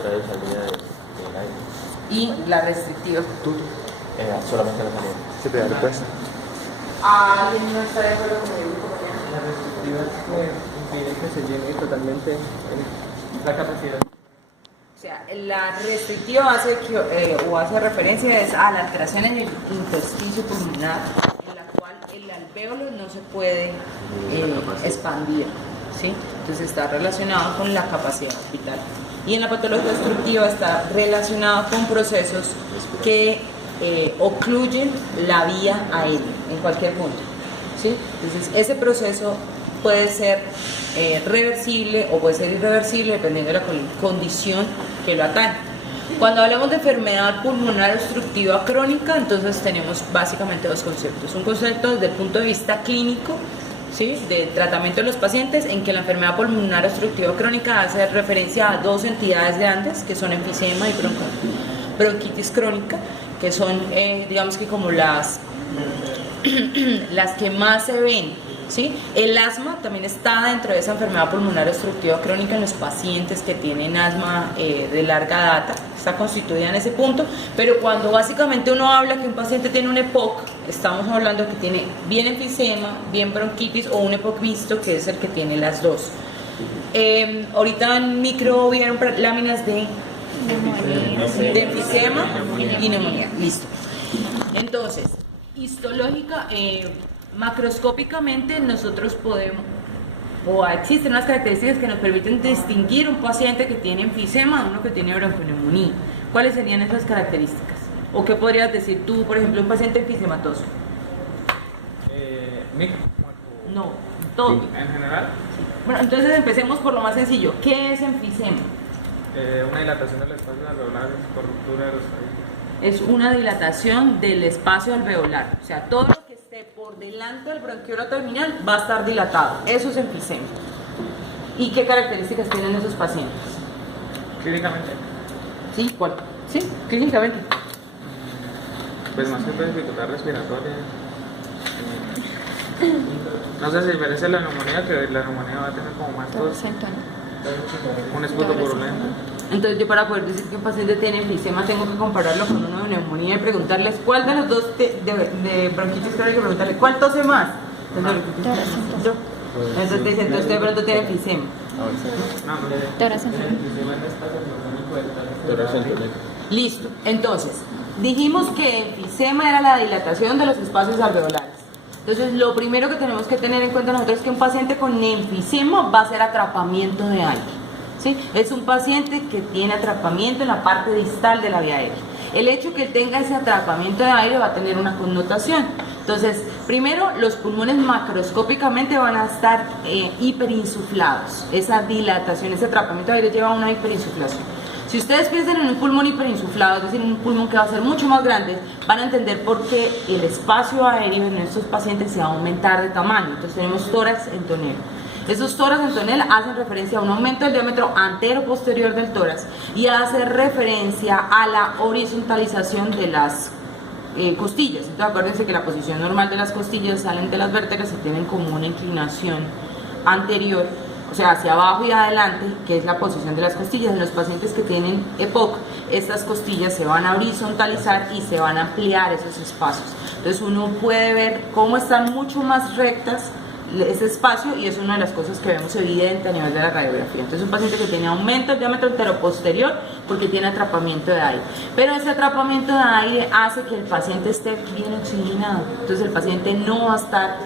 entrada y salida del aire. Y la restrictiva. Solamente la salida. ¿Qué te da pues? ¿Alguien no está de acuerdo conmigo? La restrictiva impide que se llene totalmente la capacidad. O sea, la restrictiva hace, hace referencia a la alteración en el intersticio pulmonar, en la cual el alvéolo no se puede expandir, ¿sí? Entonces está relacionado con la capacidad vital. Y en la patología obstructiva está relacionado con procesos que ocluyen la vía aérea en cualquier punto, ¿sí? Entonces ese proceso puede ser reversible o puede ser irreversible dependiendo de la condición que lo atañe. Cuando hablamos de enfermedad pulmonar obstructiva crónica, entonces tenemos básicamente dos conceptos. Un concepto desde el punto de vista clínico, ¿sí?, de tratamiento de los pacientes, en que la enfermedad pulmonar obstructiva crónica hace referencia a dos entidades grandes, que son enfisema y bronquitis crónica, que son, digamos que como las que más se ven, ¿sí? El asma también está dentro de esa enfermedad pulmonar obstructiva crónica en los pacientes que tienen asma de larga data, está constituida en ese punto, pero cuando básicamente uno habla que un paciente tiene un EPOC, estamos hablando que tiene bien enfisema, bien bronquitis o un EPOC mixto, que es el que tiene las dos. Ahorita en micro vieron láminas de enfisema y neumonía, listo. Entonces, histológica, macroscópicamente nosotros podemos, o existen unas características que nos permiten distinguir un paciente que tiene enfisema de uno que tiene bronconeumonía. ¿Cuáles serían esas características? ¿O qué podrías decir tú, por ejemplo, un paciente enfisematoso? No, todo. ¿En general? Sí. Bueno, entonces empecemos por lo más sencillo. ¿Qué es enfisema? Una dilatación del espacio alveolar por ruptura de los alveolos. Es una dilatación del espacio alveolar, o sea, todo lo que esté por delante del bronquiolo terminal va a estar dilatado. Eso es enfisema. ¿Y qué características tienen esos pacientes? Clínicamente. ¿Sí? ¿Cuál? Sí, clínicamente. Pues más que todo dificultad respiratoria. No sé si parece la neumonía, que la neumonía va a tener como más tos, un esputo purulento. Entonces yo, para poder decir que un paciente tiene enfisema, tengo que compararlo con uno de neumonía y preguntarles cuál de los dos de bronquitis crónica, y preguntarle cuál tose más. Entonces te dicen, entonces de pronto tiene enfisema. Listo. Entonces, dijimos que enfisema era la dilatación de los espacios alveolares. Entonces, lo primero que tenemos que tener en cuenta nosotros es que un paciente con enfisema va a ser atrapamiento de aire, ¿sí? Es un paciente que tiene atrapamiento en la parte distal de la vía aérea. El hecho que él tenga ese atrapamiento de aire va a tener una connotación. Entonces, primero, los pulmones macroscópicamente van a estar hiperinsuflados. Esa dilatación, ese atrapamiento de aire lleva a una hiperinsuflación. Si ustedes piensan en un pulmón hiperinsuflado, es decir, un pulmón que va a ser mucho más grande, van a entender por qué el espacio aéreo en estos pacientes se va a aumentar de tamaño. Entonces tenemos tórax en tonel. Esos tórax en tonel hacen referencia a un aumento del diámetro antero-posterior del tórax y hace referencia a la horizontalización de las costillas. Entonces acuérdense que la posición normal de las costillas salen de las vértebras y tienen como una inclinación anterior, o sea, hacia abajo y adelante, que es la posición de las costillas. En los pacientes que tienen EPOC, estas costillas se van a horizontalizar y se van a ampliar esos espacios. Entonces uno puede ver cómo están mucho más rectas ese espacio, y es una de las cosas que vemos evidente a nivel de la radiografía. Entonces un paciente que tiene aumento del diámetro anteroposterior porque tiene atrapamiento de aire, pero ese atrapamiento de aire hace que el paciente esté bien oxigenado. Entonces el paciente no va a estar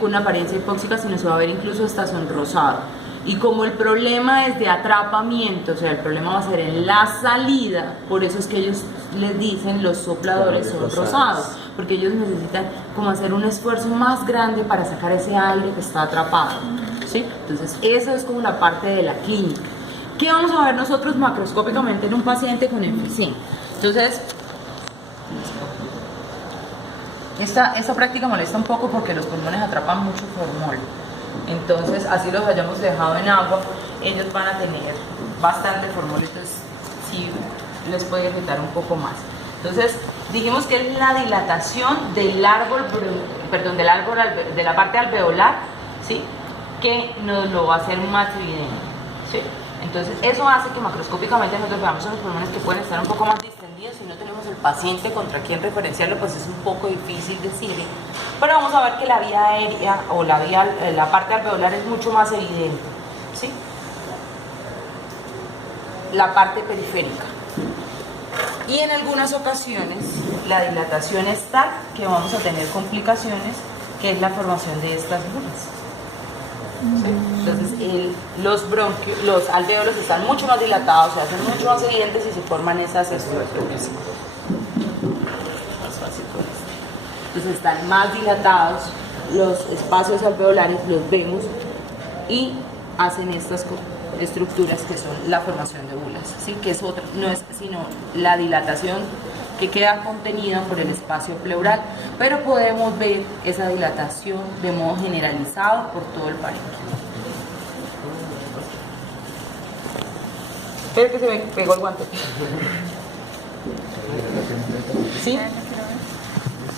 con una apariencia hipóxica, sino se va a ver incluso hasta sonrosado. Y como el problema es de atrapamiento, o sea, el problema va a ser en la salida, por eso es que ellos les dicen los sopladores son rosados, porque ellos necesitan como hacer un esfuerzo más grande para sacar ese aire que está atrapado, ¿sí? Entonces eso es como la parte de la clínica. ¿Qué vamos a ver nosotros macroscópicamente en un paciente con enfisema? Entonces, esta práctica molesta un poco porque los pulmones atrapan mucho formol. Entonces, así los hayamos dejado en agua, ellos van a tener bastante formol, entonces sí les puede irritar un poco más. Entonces, dijimos que es la dilatación del árbol, de la parte alveolar, ¿sí?, que nos lo va a hacer más evidente, ¿sí? Entonces, eso hace que macroscópicamente nosotros veamos unos pulmones que pueden estar un poco más distendidos. Si no tenemos el paciente contra quien referenciarlo, pues es un poco difícil decirle. Pero vamos a ver que la vía aérea o la parte alveolar es mucho más evidente, ¿sí? La parte periférica. Y en algunas ocasiones la dilatación es tal que vamos a tener complicaciones, que es la formación de estas bulas. ¿Sí? Entonces los alvéolos están mucho más dilatados, se hacen mucho más evidentes y se forman esas estructuras. Más fácil con esto. Entonces están más dilatados los espacios alveolares, los vemos y hacen estas estructuras que son la formación de bulas, ¿sí? Que es otra, no es sino la dilatación que queda contenida por el espacio pleural, pero podemos ver esa dilatación de modo generalizado por todo el parénquima. Espero que se me pegó el guante. ¿Sí?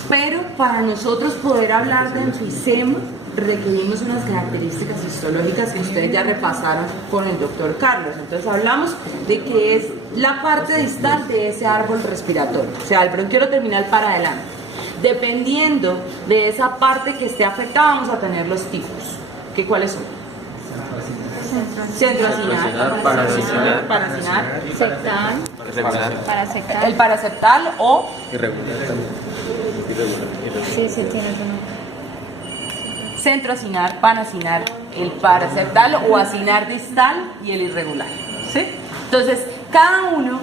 Pero para nosotros poder hablar de enfisema requerimos unas características histológicas que ustedes ya repasaron con el doctor Carlos. Entonces hablamos de que es la parte distal de ese árbol respiratorio, o sea, el bronquiolo terminal para adelante. Dependiendo de esa parte que esté afectada, vamos a tener los tipos. ¿Qué cuáles son? Centroacinar, paracinar, Sectal, parasectal. el paraseptal o Irregular. Sí, sí, tiene otro nombre. centroacinar, panacinar, el paraseptal o acinar distal y el irregular, ¿sí? Entonces, cada uno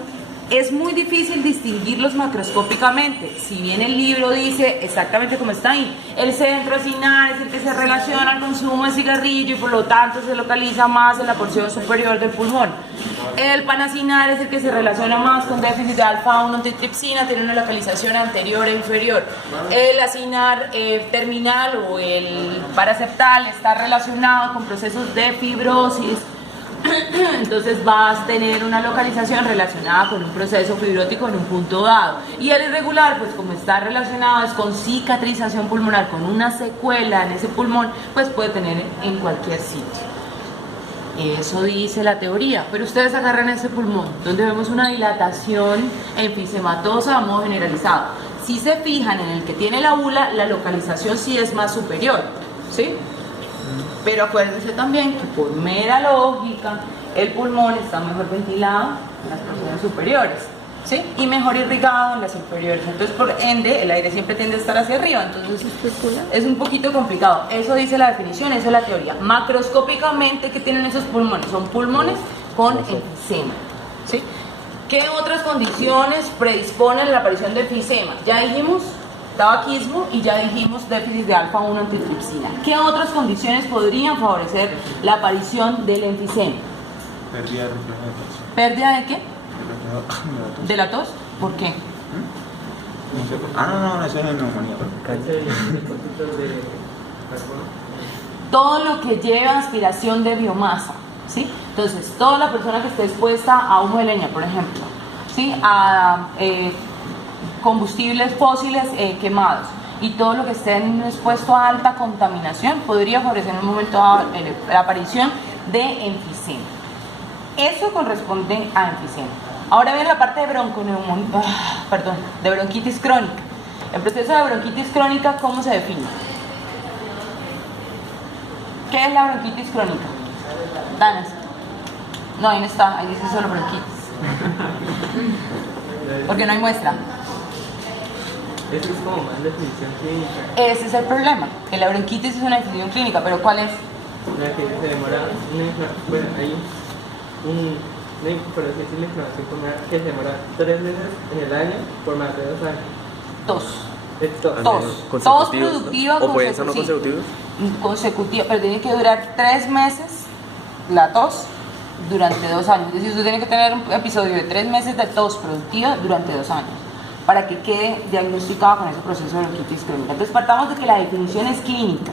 es muy difícil distinguirlos macroscópicamente. Si bien el libro dice exactamente como está ahí, el centroacinar es el que se relaciona al consumo de cigarrillo y por lo tanto se localiza más en la porción superior del pulmón. El panacinar es el que se relaciona más con déficit de alfa-1 antitripsina, tiene una localización anterior e inferior. El acinar terminal o el paraseptal está relacionado con procesos de fibrosis. Entonces vas a tener una localización relacionada con un proceso fibrótico en un punto dado. Y el irregular, pues como está relacionado es con cicatrización pulmonar, con una secuela en ese pulmón, pues puede tener en cualquier sitio. Eso dice la teoría, pero ustedes agarran ese pulmón, donde vemos una dilatación enfisematosa a modo generalizado. Si se fijan en el que tiene la bula, la localización sí es más superior, ¿sí? Pero acuérdense también que por mera lógica el pulmón está mejor ventilado en las porciones superiores, ¿sí? Y mejor irrigado en las inferiores. Entonces, por ende, el aire siempre tiende a estar hacia arriba. Entonces, es un poquito complicado. Eso dice la definición, esa es la teoría. Macroscópicamente, ¿qué tienen esos pulmones? Son pulmones con enfisema, ¿sí? ¿Qué otras condiciones predisponen a la aparición de enfisema? Ya dijimos tabaquismo y ya dijimos déficit de alfa-1 antitripsina. ¿Qué otras condiciones podrían favorecer la aparición del enfisema? Pérdida de reflejo de tos. ¿Pérdida de qué? De ¿De la tos? ¿Por qué? No sé por qué. No, eso es neumonía. Todo lo que lleva a aspiración de biomasa, ¿sí? Entonces, toda la persona que esté expuesta a humo de leña, por ejemplo, ¿sí? A combustibles fósiles quemados y todo lo que esté expuesto a alta contaminación podría favorecer en un momento dado la aparición de enfisema. Eso corresponde a enfisema. Ahora bien, la parte de de bronquitis crónica. El proceso de bronquitis crónica, ¿cómo se define? ¿Qué es la bronquitis crónica? Danas. No, ahí no está, ahí dice solo bronquitis. Porque no hay muestra. Eso es como más definición clínica. Ese es el problema, que la bronquitis es una definición clínica, pero ¿cuál es? La que se demora, bueno, hay por así decirlo, inflamación pulmonar que se demora 3 meses en el año por más de 2 años. Tos productiva ¿O pueden ser no consecutivos? consecutiva, pero tiene que durar 3 meses la tos durante 2 años. Es decir, usted tiene que tener un episodio de 3 meses de tos productiva durante 2 años para que quede diagnosticado con ese proceso de bronquitis crónica. Entonces partamos de que la definición es clínica,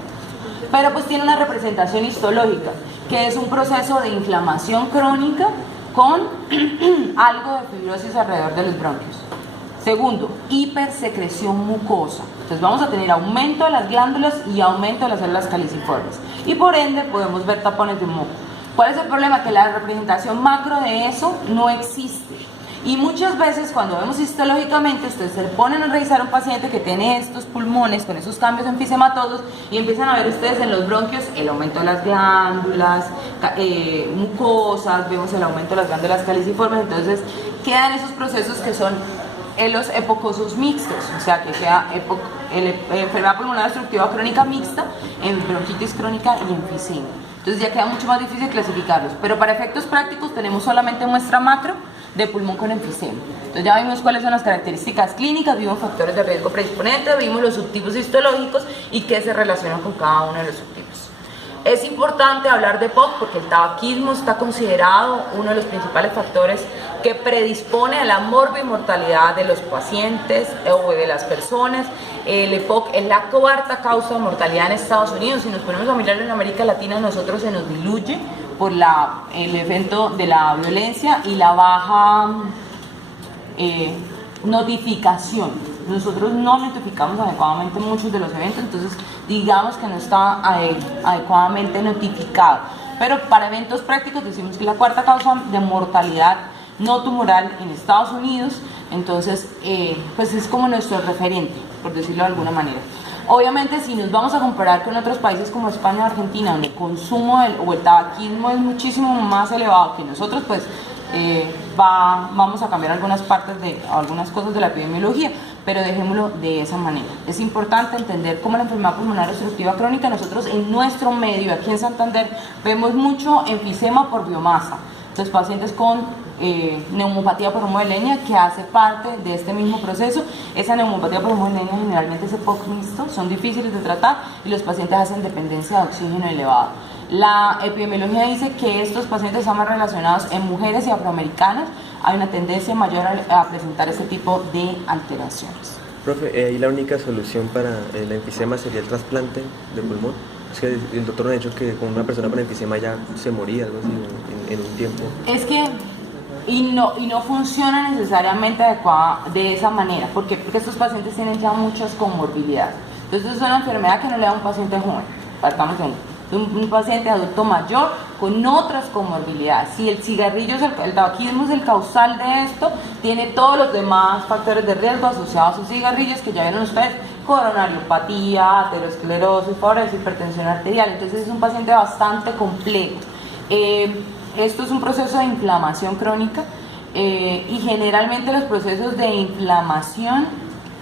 pero pues tiene una representación histológica, que es un proceso de inflamación crónica con algo de fibrosis alrededor de los bronquios. Segundo, hipersecreción mucosa. Entonces vamos a tener aumento de las glándulas y aumento de las células caliciformes. Y por ende podemos ver tapones de moco. ¿Cuál es el problema? Que la representación macro de eso no existe. Y muchas veces cuando vemos histológicamente, ustedes se ponen a revisar a un paciente que tiene estos pulmones con esos cambios enfisematosos y empiezan a ver ustedes en los bronquios el aumento de las glándulas, mucosas, vemos el aumento de las glándulas caliciformes, entonces quedan esos procesos que son los epocosos mixtos, o sea que queda enfermedad pulmonar obstructiva crónica mixta, en bronquitis crónica y enfisema. Entonces ya queda mucho más difícil clasificarlos, pero para efectos prácticos tenemos solamente muestra macro de pulmón con enfisema. Entonces ya vimos cuáles son las características clínicas, vimos factores de riesgo predisponente, vimos los subtipos histológicos y qué se relaciona con cada uno de los subtipos. Es importante hablar de POC porque el tabaquismo está considerado uno de los principales factores que predispone a la morbimortalidad de los pacientes o de las personas. El EPOC es la cuarta causa de mortalidad en Estados Unidos. Si nos ponemos a mirar en América Latina, nosotros se nos diluye por el evento de la violencia y la baja notificación. Nosotros no notificamos adecuadamente muchos de los eventos, entonces digamos que no está adecuadamente notificado. Pero para eventos prácticos decimos que es la cuarta causa de mortalidad no tumoral en Estados Unidos, entonces pues es como nuestro referente, por decirlo de alguna manera. Obviamente si nos vamos a comparar con otros países como España o Argentina, donde el consumo o el tabaquismo es muchísimo más elevado que nosotros, pues vamos a cambiar algunas cosas de la epidemiología, pero dejémoslo de esa manera. Es importante entender cómo la enfermedad pulmonar obstructiva crónica, nosotros en nuestro medio, aquí en Santander, vemos mucho enfisema por biomasa. Los pacientes con neumopatía por humo de leña, que hace parte de este mismo proceso. Esa neumopatía por humo de leña generalmente es EPOC mixto, son difíciles de tratar y los pacientes hacen dependencia de oxígeno elevada. La epidemiología dice que estos pacientes están más relacionados en mujeres y afroamericanas, hay una tendencia mayor a presentar este tipo de alteraciones. Profe, ¿y la única solución para el enfisema sería el trasplante de pulmón? Es que el doctor nos ha dicho que con una persona con enfisema ya se moría, algo así, en un tiempo. Es que, y no funciona necesariamente adecuada de esa manera. ¿Por qué? Porque estos pacientes tienen ya muchas comorbilidades. Entonces es una enfermedad que no le da a un paciente joven, partamos de un paciente adulto mayor con otras comorbilidades. Si el cigarrillo, el tabaquismo es el causal de esto, tiene todos los demás factores de riesgo asociados a sus cigarrillos que ya vieron ustedes: coronariopatía, aterosclerosis, favorece hipertensión arterial. Entonces es un paciente bastante complejo. Esto es un proceso de inflamación crónica y generalmente los procesos de inflamación,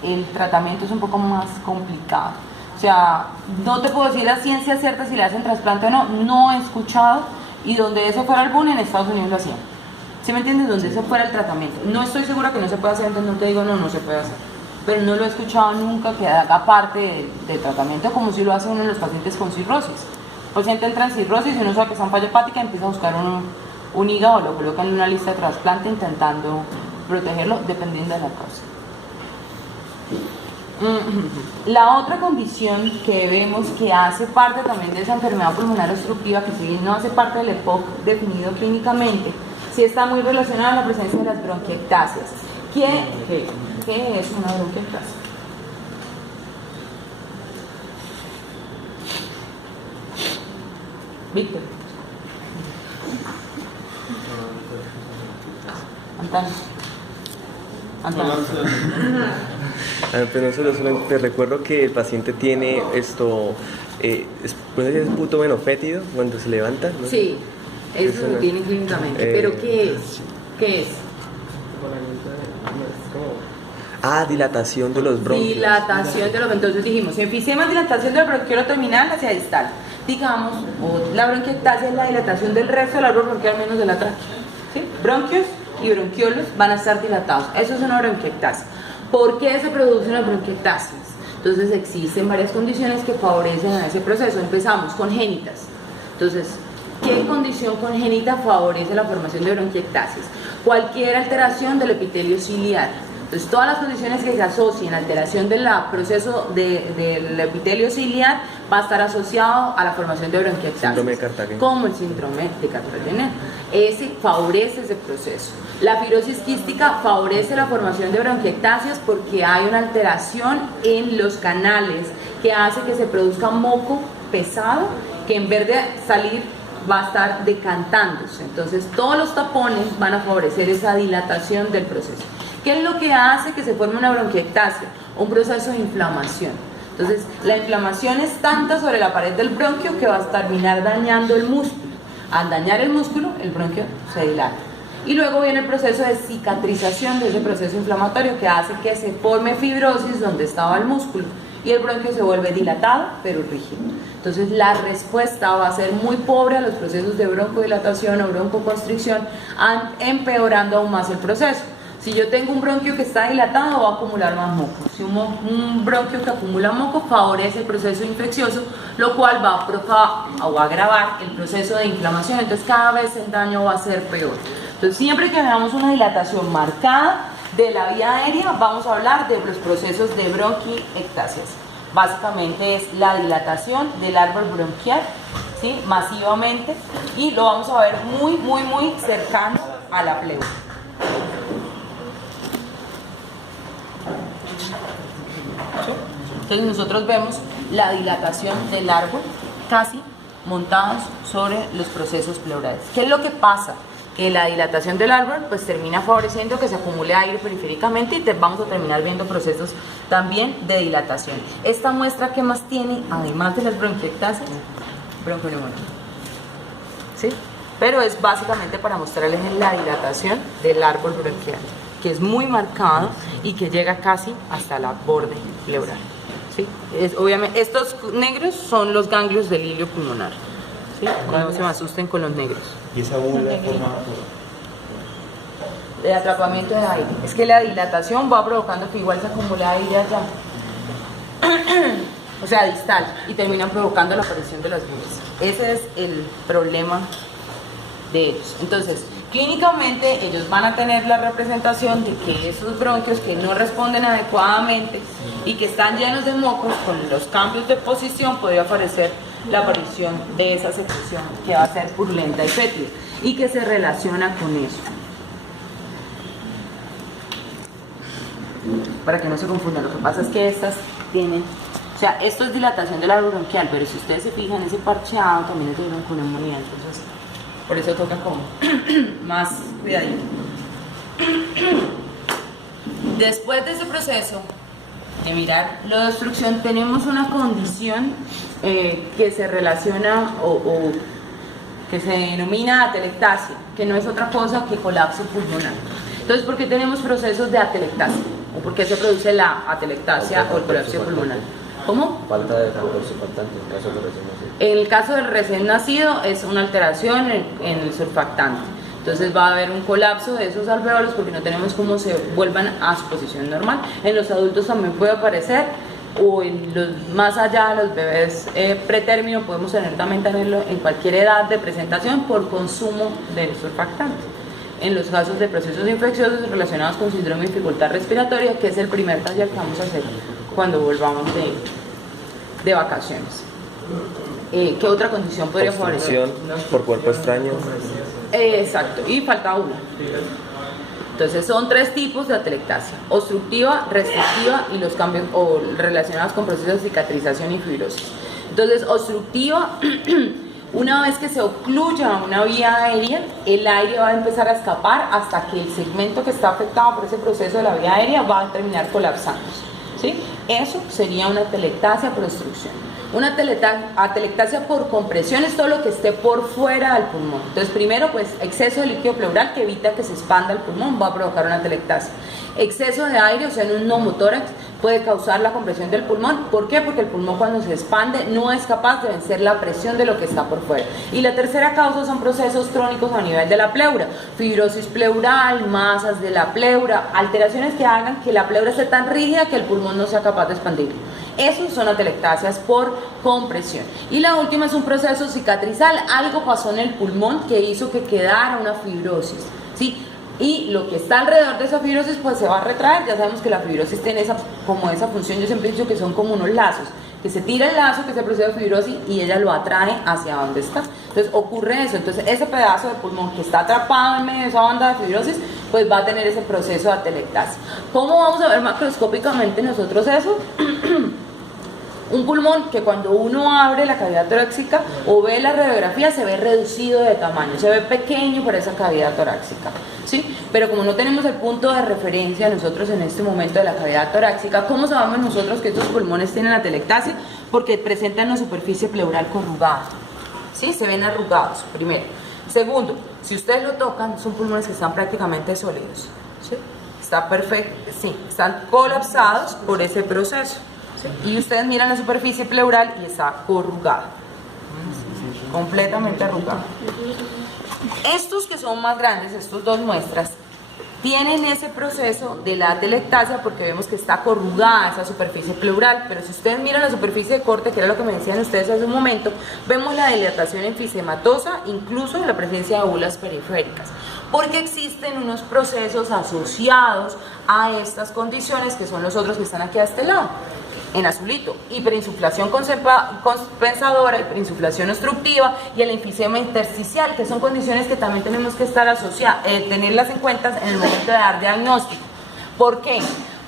el tratamiento es un poco más complicado. O sea, no te puedo decir a ciencia cierta si le hacen trasplante o no, no he escuchado, y donde eso fuera el boom, en Estados Unidos lo hacían. ¿Sí me entiendes? Donde ese fuera el tratamiento. No estoy segura que no se pueda hacer, entonces no te digo no se puede hacer. Pero no lo he escuchado nunca que haga parte del tratamiento, como si lo hace uno de los pacientes con cirrosis. El paciente entra en cirrosis y uno sabe que está en falla hepática y empieza a buscar un hígado, lo colocan en una lista de trasplante intentando protegerlo dependiendo de la causa. La otra condición que vemos que hace parte también de esa enfermedad pulmonar obstructiva, que si bien no hace parte del EPOC definido clínicamente, sí está muy relacionada a la presencia de las bronquiectasias. ¿Qué es una bronquiectasia? Víctor. Antonio. Pero solo te recuerdo que el paciente tiene esto, es puto fétido cuando se levanta, ¿no? Sí, eso lo tiene clínicamente, pero ¿qué es? ¿Qué es? Dilatación de los bronquios. Dilatación de los, entonces dijimos, enfisema es dilatación del bronquiolo terminal hacia distal. Digamos, la bronquiectasia es la dilatación del resto del árbol bronquial menos de la tráquea. ¿Sí? Bronquios y bronquiolos van a estar dilatados. Eso es una bronquiectasia. ¿Por qué se produce una bronquiectasis? Entonces existen varias condiciones que favorecen a ese proceso. Empezamos, congénitas. Entonces, ¿qué condición congénita favorece la formación de bronquiectasis? Cualquier alteración del epitelio ciliar. Entonces, todas las condiciones que se asocien a alteración del proceso del epitelio ciliar va a estar asociado a la formación de bronquiectasis. Síndrome de Cartagena. Como el síndrome de Cartagena. Ese favorece ese proceso. La fibrosis quística favorece la formación de bronquiectasias porque hay una alteración en los canales que hace que se produzca moco pesado, que en vez de salir va a estar decantándose. Entonces todos los tapones van a favorecer esa dilatación del proceso. ¿Qué es lo que hace que se forme una bronquiectasia? Un proceso de inflamación. Entonces la inflamación es tanta sobre la pared del bronquio que va a terminar dañando el músculo. Al dañar el músculo, el bronquio se dilata. Y luego viene el proceso de cicatrización de ese proceso inflamatorio que hace que se forme fibrosis donde estaba el músculo y el bronquio se vuelve dilatado pero rígido. Entonces la respuesta va a ser muy pobre a los procesos de broncodilatación o broncoconstricción, empeorando aún más el proceso. Si yo tengo un bronquio que está dilatado, va a acumular más moco. Si un bronquio que acumula moco favorece el proceso infeccioso, lo cual va a agravar el proceso de inflamación. Entonces cada vez el daño va a ser peor. Entonces siempre que veamos una dilatación marcada de la vía aérea, vamos a hablar de los procesos de bronquiectasias. Básicamente es la dilatación del árbol bronquial, ¿sí? Masivamente, y lo vamos a ver muy cercano a la pleura. Entonces nosotros vemos la dilatación del árbol casi montados sobre los procesos pleurales. ¿Qué es lo que pasa? Que la dilatación del árbol pues termina favoreciendo que se acumule aire periféricamente y vamos a terminar viendo procesos también de dilatación. Esta muestra, ¿qué más tiene? Además de las bronquiectasias, bronconeumonía. ¿Sí? Pero es básicamente para mostrarles la dilatación del árbol bronquial, que es muy marcado y que llega casi hasta la borde pleural. ¿Sí? Obviamente, estos negros son los ganglios del hilio pulmonar. ¿Sí? No se me asusten con los negros. Y esa bola formada El atrapamiento de aire. Es que la dilatación va provocando que igual se acumula aire allá. O sea, distal. Y terminan provocando la aparición de las vías. Ese es el problema de ellos. Entonces, clínicamente ellos van a tener la representación de que esos bronquios que no responden adecuadamente y que están llenos de mocos, con los cambios de posición podría aparecer la aparición de esa secreción que va a ser purulenta y fétida y que se relaciona con eso. Para que no se confundan, lo que pasa es que estas tienen, o sea, esto es dilatación del árbol bronquial, pero si ustedes se fijan, ese parcheado también es de bronconeumonía, entonces por eso toca como más cuidadito. Después de ese proceso de mirar la obstrucción, tenemos una condición que se relaciona o que se denomina atelectasia, que no es otra cosa que colapso pulmonar. Entonces, ¿por qué tenemos procesos de atelectasia? ¿O por qué se produce la atelectasia o el colapso pulmonar? ¿Cómo? Falta de calor surfactante en caso de recién nacido. En el caso del recién nacido es una alteración en el surfactante. Entonces va a haber un colapso de esos alveolos porque no tenemos cómo se vuelvan a su posición normal. En los adultos también puede aparecer, o en los, más allá de los bebés pretérmino podemos también tenerlo en cualquier edad de presentación por consumo del surfactante. En los casos de procesos infecciosos relacionados con síndrome de dificultad respiratoria, que es el primer taller que vamos a hacer cuando volvamos de vacaciones. ¿Qué otra condición podría favorecer? Obstrucción por cuerpo extraño. Exacto, y falta una. Entonces son tres tipos de atelectasia: obstructiva, restrictiva y los cambios relacionados con procesos de cicatrización y fibrosis. Entonces, obstructiva, una vez que se ocluya una vía aérea, el aire va a empezar a escapar hasta que el segmento que está afectado por ese proceso de la vía aérea va a terminar colapsándose. ¿Sí? Eso sería una atelectasia por obstrucción. Una atelectasia por compresión es todo lo que esté por fuera del pulmón. Entonces, primero, pues, exceso de líquido pleural que evita que se expanda el pulmón va a provocar una atelectasia. Exceso de aire, o sea, en un neumotórax, puede causar la compresión del pulmón. ¿Por qué? Porque el pulmón, cuando se expande, no es capaz de vencer la presión de lo que está por fuera. Y la tercera causa son procesos crónicos a nivel de la pleura: fibrosis pleural, masas de la pleura, alteraciones que hagan que la pleura esté tan rígida que el pulmón no sea capaz de expandirlo. Esos son atelectasias por compresión. Y la última es un proceso cicatrizal. Algo pasó en el pulmón que hizo que quedara una fibrosis, ¿sí? Y lo que está alrededor de esa fibrosis pues se va a retraer. Ya sabemos que la fibrosis tiene esa función. Yo siempre he dicho que son como unos lazos, que se tira el lazo, que es el proceso de fibrosis, y ella lo atrae hacia donde está. Entonces ocurre eso. Entonces ese pedazo de pulmón que está atrapado en medio de esa banda de fibrosis pues va a tener ese proceso de atelectasia. ¿Cómo vamos a ver macroscópicamente nosotros eso? Un pulmón que cuando uno abre la cavidad torácica o ve la radiografía se ve reducido de tamaño, se ve pequeño por esa cavidad torácica, ¿sí? Pero como no tenemos el punto de referencia nosotros en este momento de la cavidad torácica, ¿cómo sabemos nosotros que estos pulmones tienen atelectasia? Porque presentan una superficie pleural corrugada, ¿sí? Se ven arrugados, primero. Segundo, si ustedes lo tocan, son pulmones que están prácticamente sólidos, ¿sí? Está perfecto, sí, están colapsados por ese proceso. Y ustedes miran la superficie pleural y está corrugada, completamente arrugada. Estos que son más grandes, estos dos muestras, tienen ese proceso de la atelectasia porque vemos que está corrugada esa superficie pleural, pero si ustedes miran la superficie de corte, que era lo que me decían ustedes hace un momento, vemos la dilatación enfisematosa, incluso en la presencia de úvulas periféricas, porque existen unos procesos asociados a estas condiciones que son los otros que están aquí a este lado. En azulito, hiperinsuflación compensadora, hiperinsuflación obstructiva y el enfisema intersticial, que son condiciones que también tenemos que estar asociadas, tenerlas en cuenta en el momento de dar diagnóstico. ¿Por qué?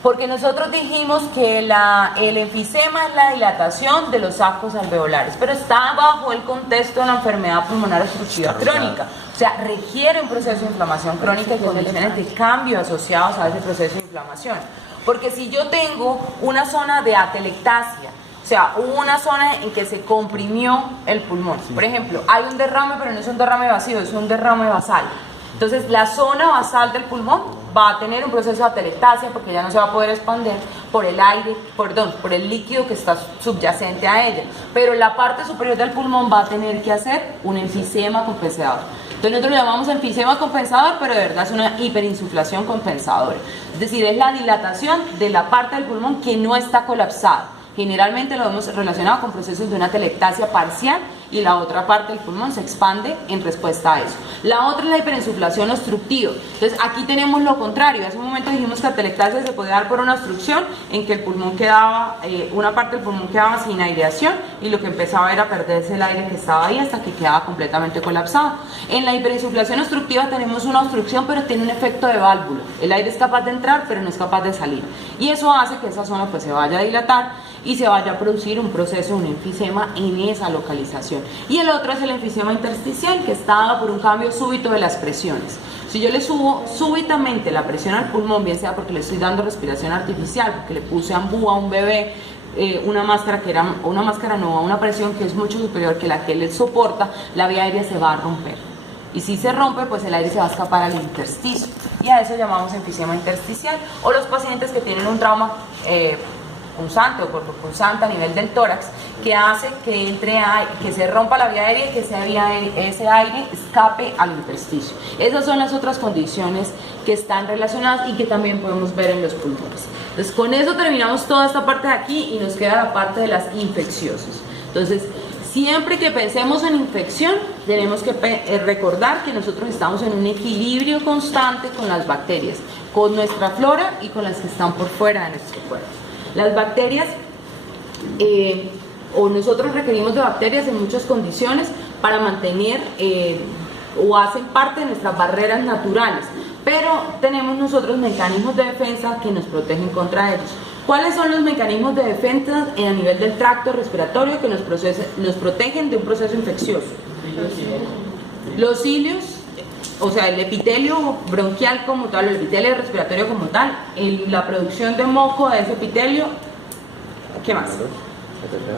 Porque nosotros dijimos que el enfisema es la dilatación de los sacos alveolares, pero está bajo el contexto de la enfermedad pulmonar obstructiva crónica, o sea, requiere un proceso de inflamación crónica y condiciones de cambio asociados a ese proceso de inflamación. Porque si yo tengo una zona de atelectasia, o sea, una zona en que se comprimió el pulmón, por ejemplo, hay un derrame, pero no es un derrame vacío, es un derrame basal. Entonces, la zona basal del pulmón va a tener un proceso de atelectasia porque ya no se va a poder expandir por el aire, por el líquido que está subyacente a ella. Pero la parte superior del pulmón va a tener que hacer un enfisema compensador. Entonces nosotros lo llamamos enfisema compensador, pero de verdad es una hiperinsuflación compensadora. Es decir, es la dilatación de la parte del pulmón que no está colapsada. Generalmente lo vemos relacionado con procesos de una atelectasia parcial y la otra parte del pulmón se expande en respuesta a eso. La otra es la hiperinsuflación obstructiva. Entonces aquí tenemos lo contrario. Hace un momento dijimos que la atelectasia se podía dar por una obstrucción en que el pulmón quedaba, una parte del pulmón quedaba sin aireación y lo que empezaba era perderse el aire que estaba ahí hasta que quedaba completamente colapsado. En la hiperinsuflación obstructiva tenemos una obstrucción pero tiene un efecto de válvula. El aire es capaz de entrar pero no es capaz de salir. Y eso hace que esa zona pues se vaya a dilatar y se vaya a producir un proceso, un enfisema en esa localización. Y el otro es el enfisema intersticial, que está dado por un cambio súbito de las presiones. Si yo le subo súbitamente la presión al pulmón, bien sea porque le estoy dando respiración artificial, porque le puse ambú a un bebé, una máscara a una presión que es mucho superior que la que él soporta, la vía aérea se va a romper. Y si se rompe, pues el aire se va a escapar al intersticio. Y a eso llamamos enfisema intersticial. O los pacientes que tienen un trauma punzante o cortopulsante a nivel del tórax que hace que que se rompa la vía aérea y que ese aire escape al intersticio. Esas son las otras condiciones que están relacionadas y que también podemos ver en los pulmones. Entonces con eso terminamos toda esta parte de aquí y nos queda la parte de las infecciosas. Entonces siempre que pensemos en infección tenemos que recordar que nosotros estamos en un equilibrio constante con las bacterias, con nuestra flora y con las que están por fuera de nuestro cuerpo. Las bacterias, o nosotros requerimos de bacterias en muchas condiciones para mantener o hacen parte de nuestras barreras naturales, pero tenemos nosotros mecanismos de defensa que nos protegen contra ellos. ¿Cuáles son los mecanismos de defensa a nivel del tracto respiratorio que nos protegen de un proceso infeccioso? Los cilios, o sea, el epitelio bronquial como tal, el epitelio respiratorio como tal, la producción de moco de ese epitelio, ¿qué más?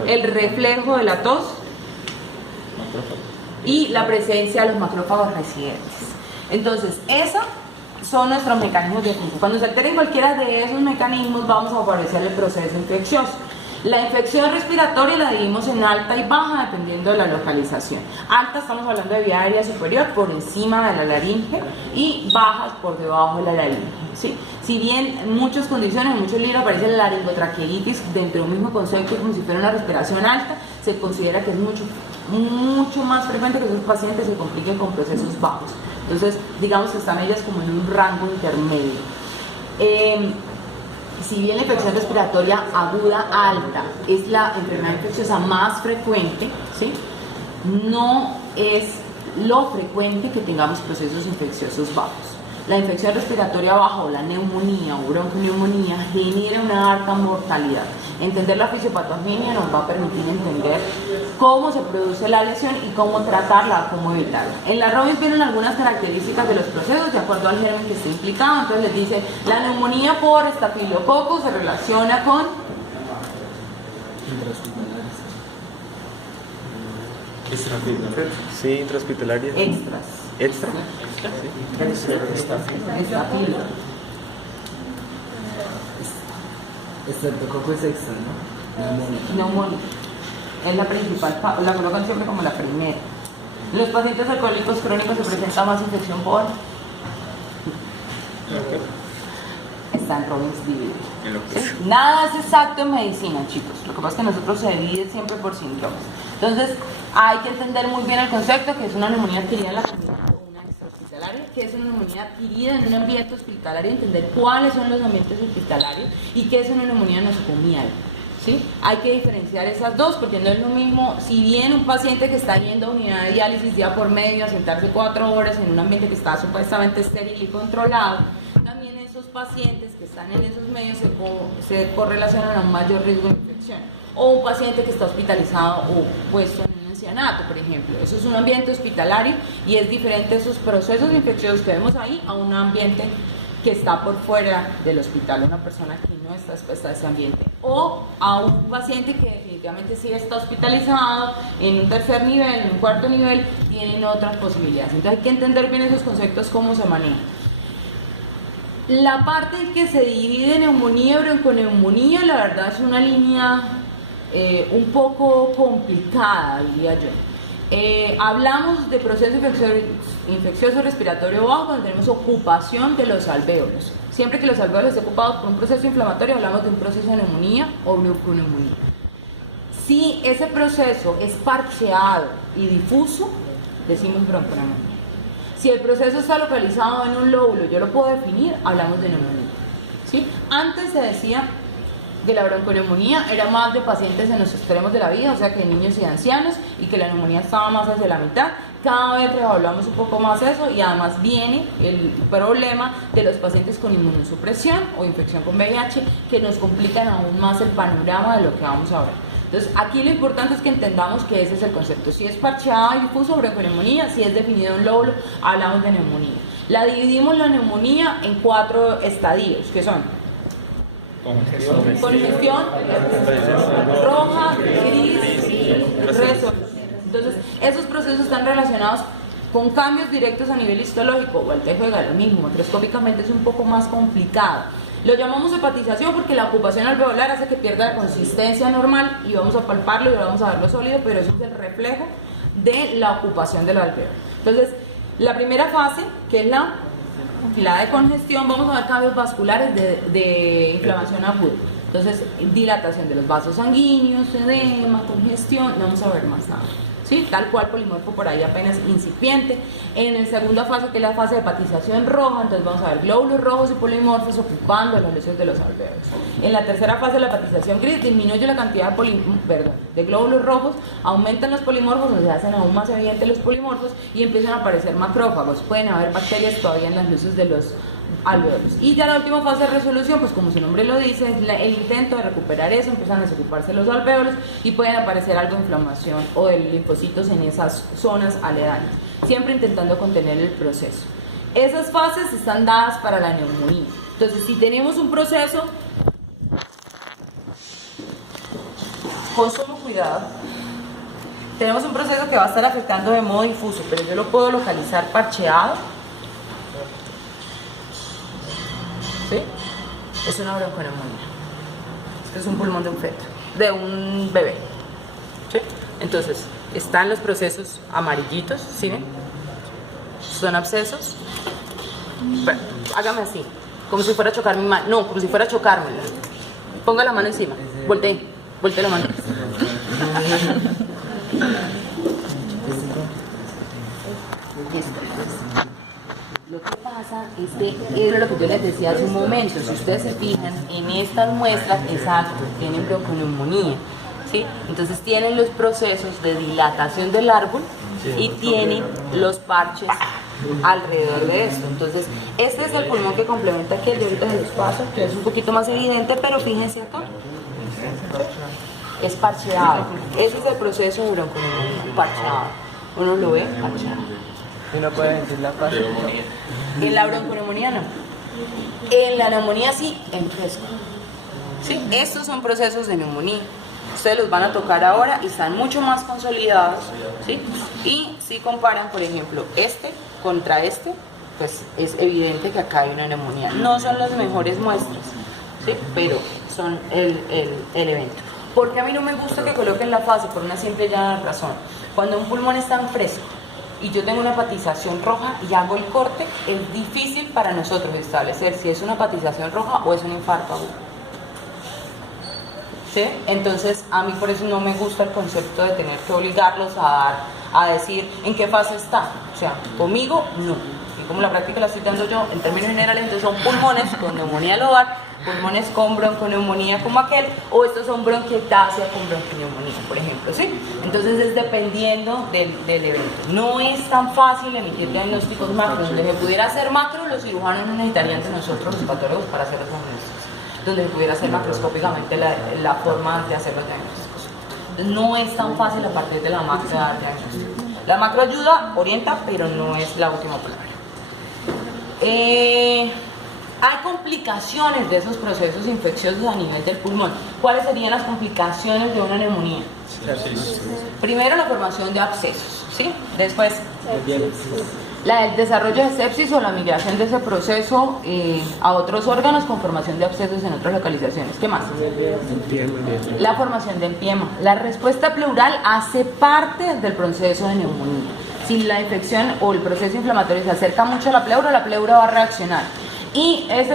El reflejo de la tos y la presencia de los macrófagos residentes. Entonces, esos son nuestros mecanismos de defensa. Cuando se alteren cualquiera de esos mecanismos, vamos a favorecer el proceso infeccioso. La infección respiratoria la dividimos en alta y baja dependiendo de la localización. Alta estamos hablando de vía aérea superior por encima de la laringe y bajas por debajo de la laringe, ¿sí? Si bien en muchas condiciones, en muchos libros aparece la laringotraqueitis dentro de un mismo concepto como si fuera una respiración alta, se considera que es mucho más frecuente que esos pacientes se compliquen con procesos bajos. Entonces, digamos que están ellas como en un rango intermedio. Si bien la infección respiratoria aguda alta es la enfermedad infecciosa más frecuente, ¿sí? No es lo frecuente que tengamos procesos infecciosos bajos. la infección respiratoria baja o la neumonía o bronconeumonía genera una alta mortalidad. Entender la fisiopatogenia nos va a permitir entender cómo se produce la lesión y cómo tratarla, cómo evitarla. En la Robbins vienen algunas características de los procesos de acuerdo al germen que esté implicado. Entonces les dice, la neumonía por estafilococo se relaciona con Sí, intrahospitalaria. extras. Extra. Estafilo. Estreptococo es extra, ¿no? Neumonía. Es la principal, la colocan siempre como la primera. En los pacientes alcohólicos crónicos se presenta más infección por... Está en Robbins dividido. ¿Sí? Nada es exacto en medicina, chicos. Lo que pasa es que nosotros se divide siempre por síndromes. Entonces, hay que entender muy bien el concepto, que es una neumonía adquirida en la comunidad o una extrahospitalaria, que es una neumonía adquirida en un ambiente hospitalario, entender cuáles son los ambientes hospitalarios y qué es una neumonía nosocomial. ¿Sí? Hay que diferenciar esas dos, porque no es lo mismo, si bien un paciente que está yendo a unidad de diálisis día por medio a sentarse 4 horas en un ambiente que está supuestamente estéril y controlado, también esos pacientes que están en esos medios se correlacionan a un mayor riesgo de infección. O un paciente que está hospitalizado o puesto en un ancianato, por ejemplo. Eso es un ambiente hospitalario y es diferente esos procesos infecciosos que vemos ahí a un ambiente que está por fuera del hospital, una persona que no está expuesta a ese ambiente, o a un paciente que definitivamente sí está hospitalizado en un 3er nivel, en un 4º nivel, tienen otras posibilidades. Entonces hay que entender bien esos conceptos, cómo se manejan. La parte que se divide en neumonía y bronconeumonía, la verdad es una línea un poco complicada, diría yo. Hablamos de proceso infeccioso respiratorio bajo cuando tenemos ocupación de los alvéolos. Siempre que los alvéolos estén ocupados por un proceso inflamatorio, hablamos de un proceso de neumonía o bronconeumonía. Si ese proceso es parcheado y difuso, decimos bronconeumonía. Si el proceso está localizado en un lóbulo, yo lo puedo definir, hablamos de neumonía. ¿Sí? Antes se decía que la bronconeumonía era más de pacientes en los extremos de la vida, o sea que niños y ancianos, y que la neumonía estaba más hacia la mitad. Cada vez revaluamos un poco más eso y además viene el problema de los pacientes con inmunosupresión o infección con VIH que nos complican aún más el panorama de lo que vamos a ver. Entonces aquí lo importante es que entendamos que ese es el concepto. Si es parcheado y difuso, bronconeumonía; si es definido en lóbulo, hablamos de neumonía. La dividimos la neumonía en 4 estadios, que son congestión, roja, gris y resolución. Entonces, esos procesos están relacionados con cambios directos a nivel histológico. Walter juega lo mismo, macroscópicamente es un poco más complicado. Lo llamamos hepatización porque la ocupación alveolar hace que pierda la consistencia normal y vamos a palparlo y vamos a verlo sólido, pero eso es el reflejo de la ocupación del alveolo. Entonces, la primera fase, que es la de congestión, vamos a ver cambios vasculares de inflamación aguda. Entonces, dilatación de los vasos sanguíneos, edema, congestión, no vamos a ver más nada. ¿Sí? Tal cual, polimorfo por ahí apenas incipiente. En la segunda fase, que es la fase de hepatización roja, entonces vamos a ver glóbulos rojos y polimorfos ocupando los lesiones de los alvéolos. En la tercera fase, la hepatización gris, disminuye la cantidad de glóbulos rojos, aumentan los polimorfos, o se hacen aún más evidentes los polimorfos y empiezan a aparecer macrófagos. Pueden haber bacterias todavía en las luces de los alvéolos. Y ya la última fase de resolución, pues como su nombre lo dice, es el intento de recuperar eso, empiezan a desocuparse los alvéolos y pueden aparecer algo de inflamación o de linfocitos en esas zonas aledañas, siempre intentando contener el proceso. Esas fases están dadas para la neumonía. Entonces, si tenemos un proceso, con sumo cuidado, tenemos un proceso que va a estar afectando de modo difuso, pero yo lo puedo localizar parcheado. ¿Sí? Es una bronconeumonía. Este es un pulmón de un feto, de un bebé. ¿Sí? Entonces, están los procesos amarillitos, ¿sí ven? Son abscesos. Pero, hágame así, como si fuera a chocar mi mano. No, como si fuera a chocármela. Ponga la mano encima. Voltee la mano. Lo que pasa es que era lo que yo les decía hace un momento. Si ustedes se fijan en estas muestras, exacto, tienen bronconeumonía, ¿sí? Entonces tienen los procesos de dilatación del árbol y tienen los parches alrededor de esto. Entonces, este es el pulmón que complementa aquel de ahorita se los paso, que es un poquito más evidente, pero fíjense acá. Es parcheado. Ese es el proceso de bronconeumonía, parcheado. Uno lo ve parcheado. Y no puede decir la frase. En la bronconeumonía no. En la neumonía sí, en fresco. ¿Sí? Estos son procesos de neumonía. Ustedes los van a tocar ahora y están mucho más consolidados, ¿sí? Y si comparan, por ejemplo, este contra este, pues es evidente que acá hay una neumonía. No son las mejores muestras, ¿sí? Pero son el evento. Porque a mí no me gusta que coloquen la fase por una simple y llana razón. Cuando un pulmón está en fresco y yo tengo una hepatización roja y hago el corte, es difícil para nosotros establecer si es una hepatización roja o es un infarto agudo. ¿Sí? Entonces, a mí por eso no me gusta el concepto de tener que obligarlos a decir en qué fase está. O sea, conmigo, no. Y como la práctica la estoy dando yo, en términos generales, entonces son pulmones con neumonía lobar, pulmones con bronconeumonía como aquel, o estos son bronquiectasia con bronconeumonía, por ejemplo, ¿sí? Entonces es dependiendo del evento. No es tan fácil emitir diagnósticos macro. Donde se pudiera hacer macro, los cirujanos no necesitarían de nosotros, los patólogos, para hacer los diagnósticos. Donde se pudiera hacer macroscópicamente la forma de hacer los diagnósticos. Entonces, no es tan fácil a partir de la macro dar diagnóstico. La macro ayuda, orienta, pero no es la última palabra. Hay complicaciones de esos procesos infecciosos a nivel del pulmón. ¿Cuáles serían las complicaciones de una neumonía? Primero, la formación de abscesos, ¿sí? Después, el desarrollo de sepsis o la migración de ese proceso a otros órganos con formación de abscesos en otras localizaciones. ¿Qué más? La formación de empiema. La respuesta pleural hace parte del proceso de neumonía. Si la infección o el proceso inflamatorio se acerca mucho a la pleura va a reaccionar. Y ese